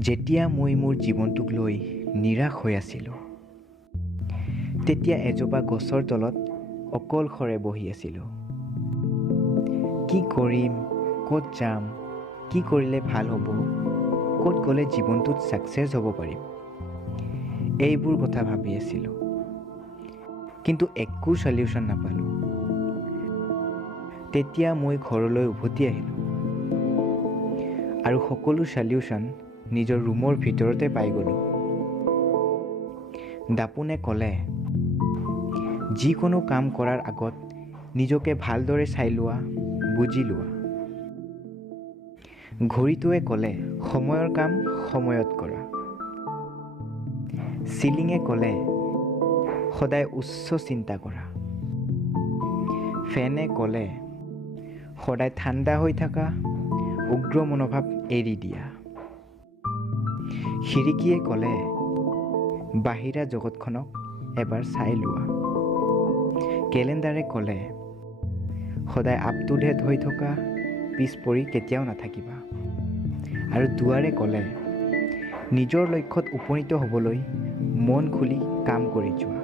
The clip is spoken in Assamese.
যেতিয়া মই মোৰ জীৱনটোক লৈ নিৰাশ হৈ আছিলোঁ, তেতিয়া এজোপা গছৰ তলত অকলশৰে বহি আছিলোঁ। কি কৰিম, ক'ত যাম, কি কৰিলে ভাল হ'ব, ক'ত গ'লে জীৱনটোত ছাকচেছ হ'ব পাৰিম, এইবোৰ কথা ভাবি আছিলোঁ। কিন্তু একো সলিউশ্যন নাপালোঁ। তেতিয়া মই ঘৰলৈ উভতি আহিলোঁ আৰু সকলো সলিউশ্যন নিজৰ ৰুমৰ ভিতৰতে পাই গ'লোঁ। দাপোনে ক'লে, যিকোনো কাম কৰাৰ আগত নিজকে ভালদৰে চাই লোৱা, বুজি লোৱা। ঘড়ীটোৱে ক'লে, সময়ৰ কাম সময়ত কৰা। চিলিঙে ক'লে, সদায় উচ্চ চিন্তা কৰা। ফেনে ক'লে, সদায় ঠাণ্ডা হৈ থকা, উগ্ৰ মনোভাৱ এৰি দিয়া। খিৰিকীয়ে ক'লে, বাহিৰা জগতখনক এবাৰ চাই লোৱা। কেলেণ্ডাৰে ক'লে, সদায় আপ টু ডেট হৈ থকা, পিছ পৰি কেতিয়াও নাথাকিবা। আৰু দুৱাৰে ক'লে, নিজৰ লক্ষ্যত উপনীত হ'বলৈ মন খুলি কাম কৰি যোৱা।